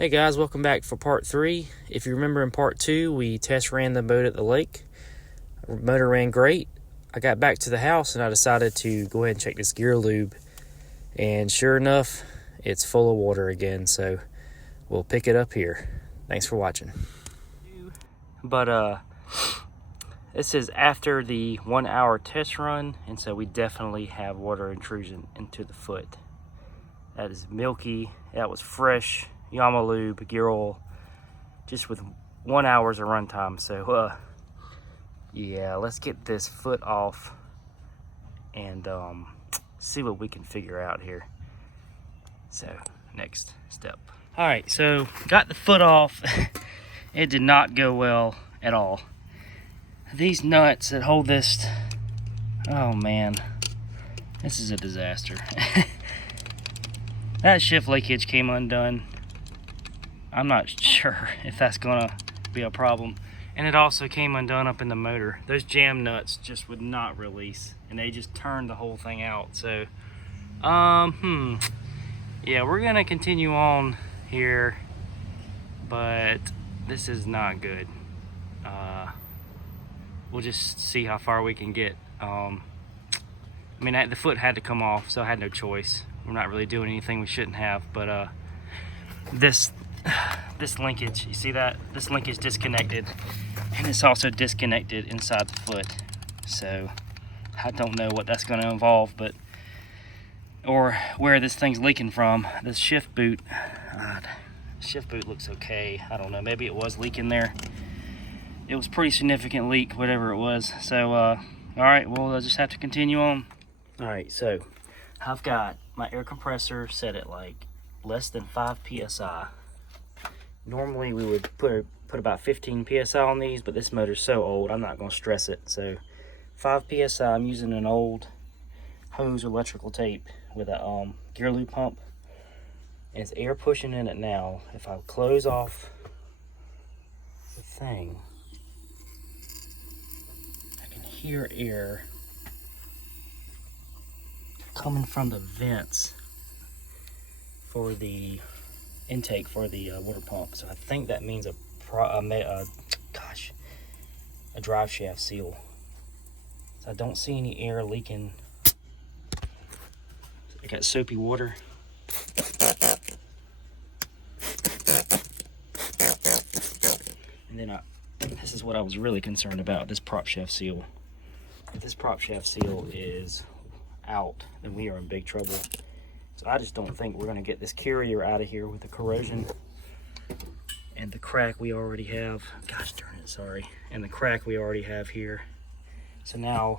Hey guys, welcome back for part 3. If you remember in part 2, we test ran the boat at the lake. The motor ran great. I got back to the house and I decided to go ahead and check this gear lube. And sure enough, it's full of water again, so we'll pick it up here. Thanks for watching. But this is after the 1 hour test run, and so we definitely have water intrusion into the foot. That is milky, that was fresh Yamaha lube, gear oil, just with 1 hour's of run time. So yeah, let's get this foot off and see what we can figure out here. So next step. All right, so got the foot off. It did not go well at all. These nuts that hold this, oh man, this is a disaster. That shift linkage came undone. I'm not sure if that's gonna be a problem. And it also came undone up in the motor. Those jam nuts just would not release, and they just turned the whole thing out. So, yeah, we're gonna continue on here, but this is not good. We'll just see how far we can get. I mean, the foot had to come off, so I had no choice. We're not really doing anything we shouldn't have, but this linkage, you see that? This linkage disconnected, and it's also disconnected inside the foot. So I don't know what that's going to involve, but or where this thing's leaking from. This shift boot, shift boot looks okay. I don't know, maybe it was leaking there. It was pretty significant leak, whatever it was. So all right, we'll just have to continue on. All right, so I've got my air compressor set at like less than 5 psi. Normally we would put about 15 psi on these, but this motor's so old I'm not going to stress it. So 5 psi. I'm using an old hose electrical tape with a gear lube pump, and it's air pushing in it now. If I close off the thing, I can hear air coming from the vents for the intake for the water pump. So I think that means a drive shaft seal. So I don't see any air leaking. I got soapy water. And then this is what I was really concerned about, this prop shaft seal. If this prop shaft seal is out, then we are in big trouble. So I just don't think we're going to get this carrier out of here with the corrosion and the crack we already have. Gosh darn it, sorry. And the crack we already have here. So now,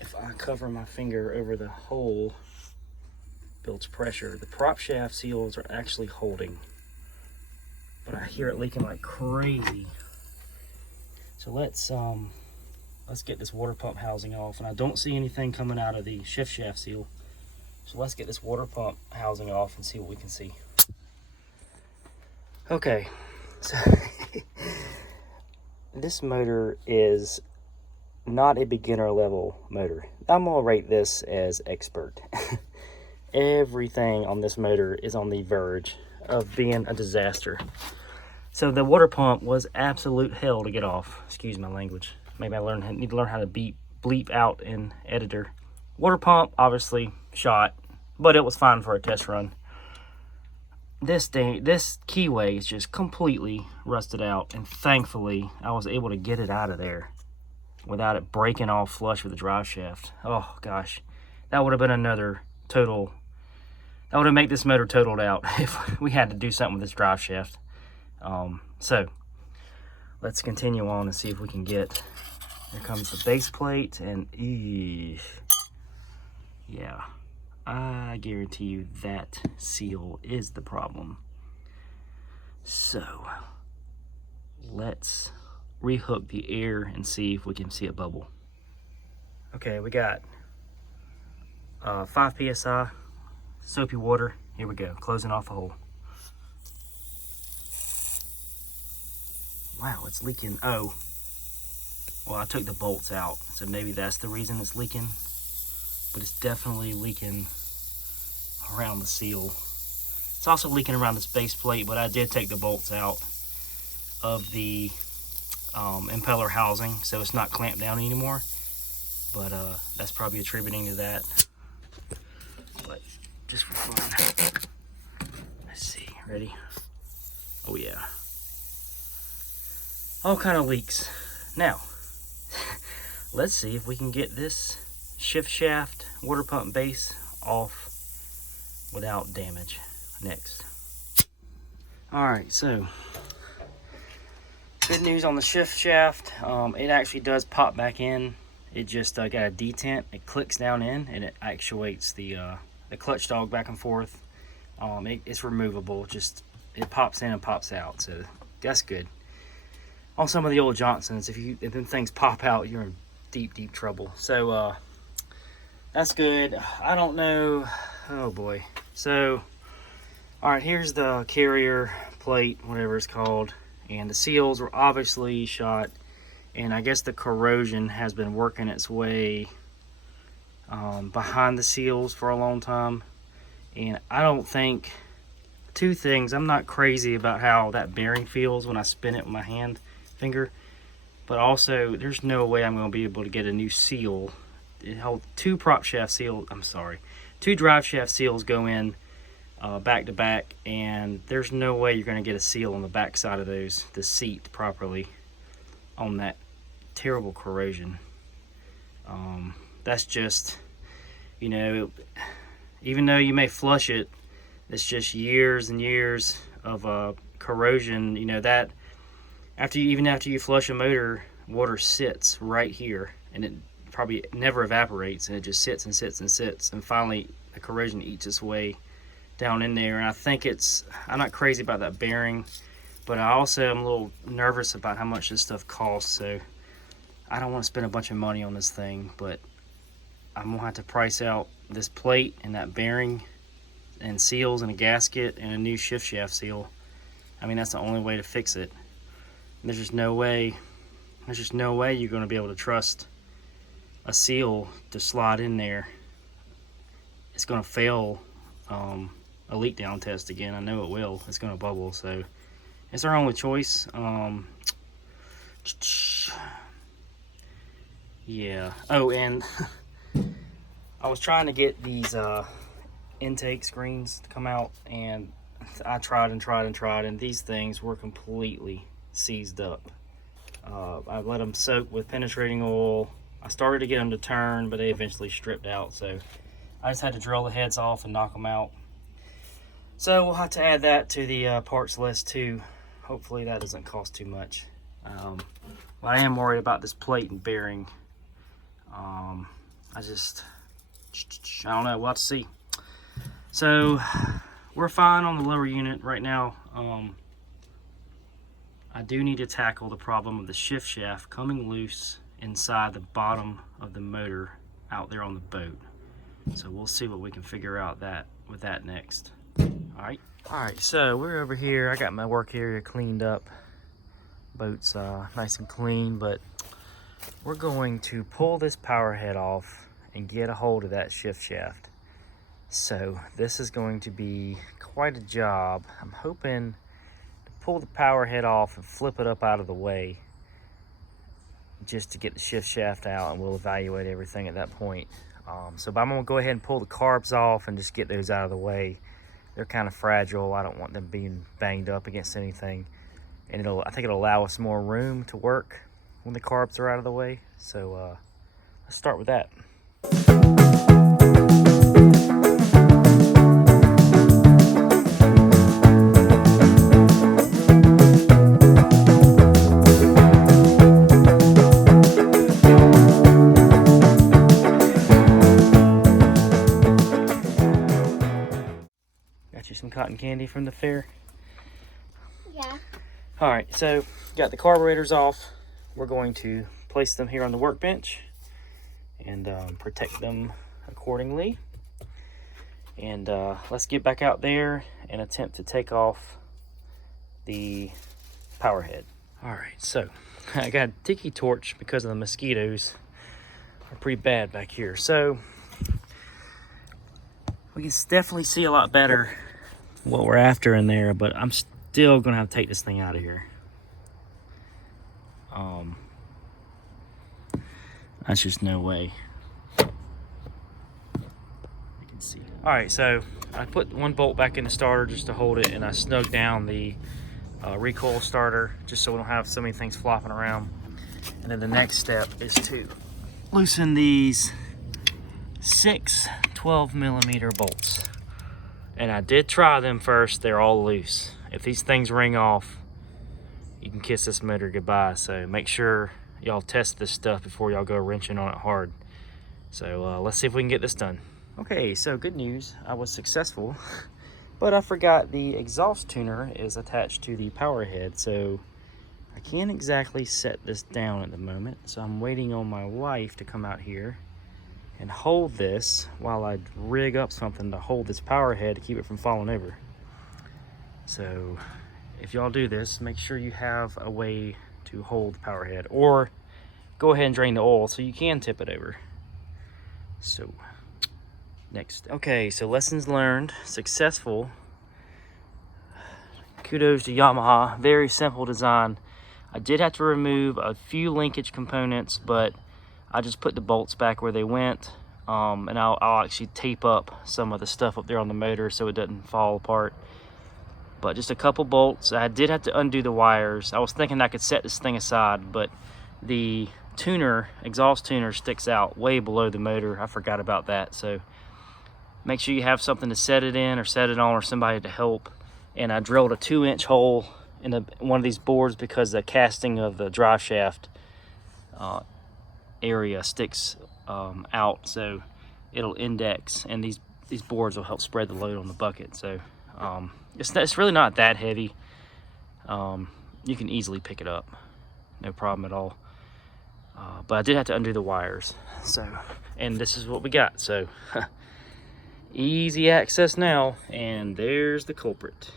if I cover my finger over the hole, builds pressure. The prop shaft seals are actually holding, but I hear it leaking like crazy. So let's get this water pump housing off, and I don't see anything coming out of the shift shaft seal. So let's get this water pump housing off and see what we can see. Okay, so this motor is not a beginner level motor. I'm gonna rate this as expert. Everything on this motor is on the verge of being a disaster. So the water pump was absolute hell to get off. Excuse my language. Maybe I need to learn how to bleep out in editor. Water pump, obviously, shot, but it was fine for a test run. This keyway is just completely rusted out, and thankfully, I was able to get it out of there without it breaking off flush with the drive shaft. Oh, gosh. That would have been another total... That would have made this motor totaled out if we had to do something with this drive shaft. So, let's continue on and see if we can get... Here comes the base plate, and yeah, I guarantee you that seal is the problem. So let's rehook the air and see if we can see a bubble. Okay, we got 5 psi, soapy water. Here we go, closing off the hole. Wow, it's leaking. Oh. Well, I took the bolts out, so maybe that's the reason it's leaking. But it's definitely leaking around the seal. It's also leaking around this base plate, but I did take the bolts out of the impeller housing, so it's not clamped down anymore. But that's probably attributing to that. But just for fun, let's see. Ready? Oh yeah. All kind of leaks. Now, let's see if we can get this shift shaft water pump base off without damage next. Alright, so good news on the shift shaft. It actually does pop back in. It just got a detent. It clicks down in and it actuates the clutch dog back and forth. It's removable. Just it pops in and pops out, so that's good. On some of the old Johnsons, if them things pop out, you're in deep trouble. So that's good. I don't know. Oh boy. So all right, here's the carrier plate, whatever it's called, and the seals were obviously shot, and I guess the corrosion has been working its way behind the seals for a long time. And I don't think, two things, I'm not crazy about how that bearing feels when I spin it with my finger, but also there's no way I'm going to be able to get a new seal. It held two drive shaft seals go in back to back, and there's no way you're going to get a seal on the back side of those to seat properly on that terrible corrosion. That's just, you know, even though you may flush it, it's just years and years of corrosion. You know that after you flush a motor, water sits right here, and it probably never evaporates, and it just sits and sits and sits, and finally the corrosion eats its way down in there. And I think I'm not crazy about that bearing, but I also am a little nervous about how much this stuff costs, so I don't want to spend a bunch of money on this thing, but I'm gonna have to price out this plate and that bearing and seals and a gasket and a new shift shaft seal. I mean, that's the only way to fix it. There's just no way you're going to be able to trust a seal to slide in there. It's going to fail a leak down test again. I know it will. It's going to bubble, so it's our only choice. Yeah. Oh, and I was trying to get these intake screens to come out, and I tried, and these things were completely seized up. I let them soak with penetrating oil. I started to get them to turn, but they eventually stripped out, so I just had to drill the heads off and knock them out. So we'll have to add that to the parts list too. Hopefully that doesn't cost too much. But I am worried about this plate and bearing. I don't know, we'll have to see. So we're fine on the lower unit right now. I do need to tackle the problem of the shift shaft coming loose inside the bottom of the motor out there on the boat. So we'll see what we can figure out with that next. All right, so we're over here. I got my work area cleaned up. Boat's nice and clean, but we're going to pull this power head off and get a hold of that shift shaft. So this is going to be quite a job. I'm hoping to pull the power head off and flip it up out of the way just to get the shift shaft out, and we'll evaluate everything at that point. But I'm gonna go ahead and pull the carbs off and just get those out of the way. They're kind of fragile. I don't want them being banged up against anything. And I think it'll allow us more room to work when the carbs are out of the way. So let's start with that. Got you some cotton candy from the fair? Yeah. All right, so got the carburetors off. We're going to place them here on the workbench and protect them accordingly. And let's get back out there and attempt to take off the power head. All right, so I got a tiki torch because of the mosquitoes are pretty bad back here. So we can definitely see a lot better what we're after in there, but I'm still gonna have to take this thing out of here. That's just no way. You can see. All right, so I put one bolt back in the starter just to hold it, and I snugged down the recoil starter just so we don't have so many things flopping around. And then the next step is to loosen these 6 12mm bolts. And I did try them first. They're all loose. If these things ring off, you can kiss this motor goodbye. So make sure y'all test this stuff before y'all go wrenching on it hard. So let's see if we can get this done. Okay, so good news, I was successful, but I forgot the exhaust tuner is attached to the power head, so I can't exactly set this down at the moment. So I'm waiting on my wife to come out here and hold this while I rig up something to hold this power head to keep it from falling over. So if y'all do this, make sure you have a way to hold the power head, or go ahead and drain the oil so you can tip it over. So next, okay, so lessons learned, successful. Kudos to Yamaha, very simple design. I did have to remove a few linkage components, but I just put the bolts back where they went, and I'll actually tape up some of the stuff up there on the motor so it doesn't fall apart. But just a couple bolts. I did have to undo the wires. I was thinking I could set this thing aside, but the tuner, exhaust tuner, sticks out way below the motor. I forgot about that. So make sure you have something to set it in or set it on, or somebody to help. And I drilled a 2-inch hole in one of these boards because the casting of the drive shaft area sticks out, so it'll index, and these boards will help spread the load on the bucket. So it's really not that heavy. You can easily pick it up, no problem at all. But I did have to undo the wires. So, and this is what we got. So easy access now, and there's the culprit.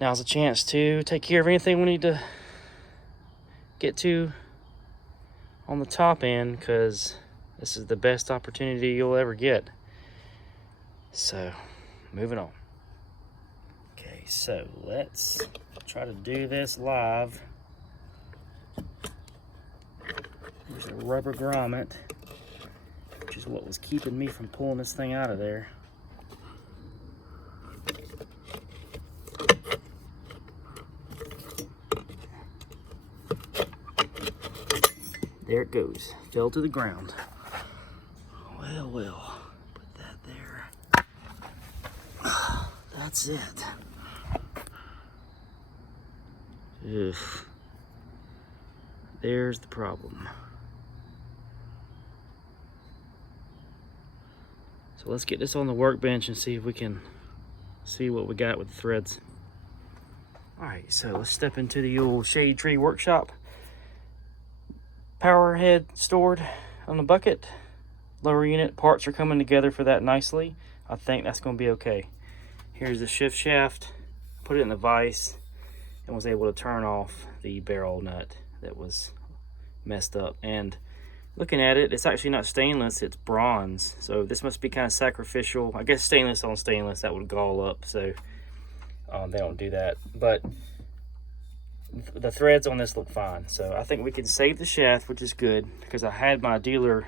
Now's a chance to take care of anything we need to get to on the top end, because this is the best opportunity you'll ever get. So moving on. Okay, so let's try to do this live. There's a rubber grommet, which is what was keeping me from pulling this thing out of there. There it goes, fell to the ground. Well, put that there. That's it. Ugh. There's the problem. So let's get this on the workbench and see if we can see what we got with the threads. All right, so let's step into the old shade tree workshop. Power head stored on the bucket. Lower unit parts are coming together for that nicely. I think that's going to be okay. Here's the shift shaft. Put it in the vise and was able to turn off the barrel nut that was messed up. And looking at it, it's actually not stainless, it's bronze. So this must be kind of sacrificial. I guess stainless on stainless, that would gall up. So they don't do that. But the threads on this look fine. So I think we can save the shaft, which is good, because I had my dealer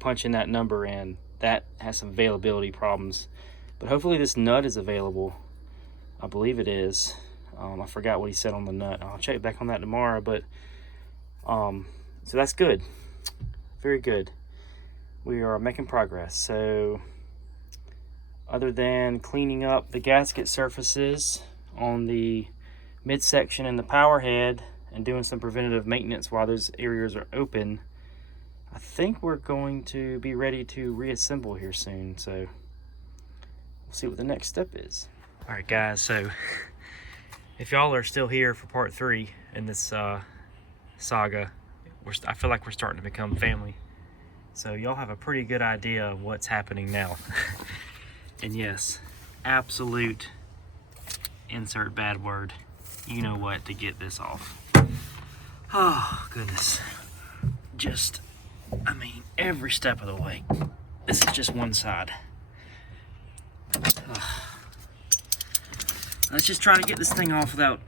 punch in that number, and that has some availability problems. But hopefully this nut is available. I believe it is. I forgot what he said on the nut. I'll check back on that tomorrow. But so that's good. Very good. We are making progress. So other than cleaning up the gasket surfaces on the midsection and the power head and doing some preventative maintenance while those areas are open, I think we're going to be ready to reassemble here soon. So we'll see what the next step is. All right, guys, so if y'all are still here for part 3 in this saga, I feel like we're starting to become family. So y'all have a pretty good idea of what's happening now. And yes, absolute, insert bad word, you know what, to get this off. Oh, goodness. Just, I mean, every step of the way. This is just one side. Let's just try to get this thing off without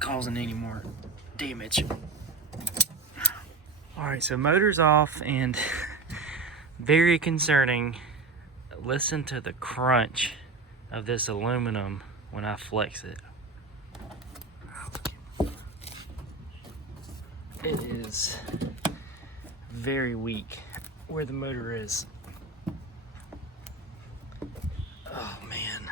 causing any more damage. Alright, so motor's off, and very concerning. Listen to the crunch of this aluminum when I flex it. It is very weak where the motor is. Oh man.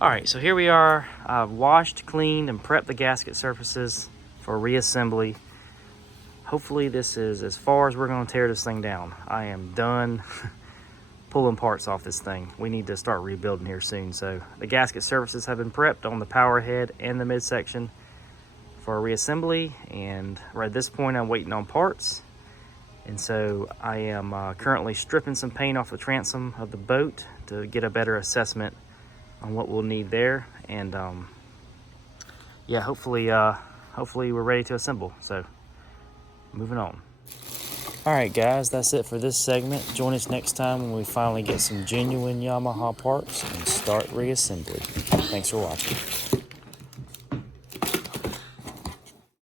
Alright, so here we are. I've washed, cleaned, and prepped the gasket surfaces for reassembly. Hopefully this is as far as we're going to tear this thing down. I am done pulling parts off this thing. We need to start rebuilding here soon. So the gasket surfaces have been prepped on the power head and the midsection for reassembly, and right at this point I'm waiting on parts. And so I am currently stripping some paint off the transom of the boat to get a better assessment on what we'll need there. And yeah, hopefully we're ready to assemble. So moving on. All right guys, that's it for this segment. Join us next time when we finally get some genuine Yamaha parts and start reassembly. Thanks for watching.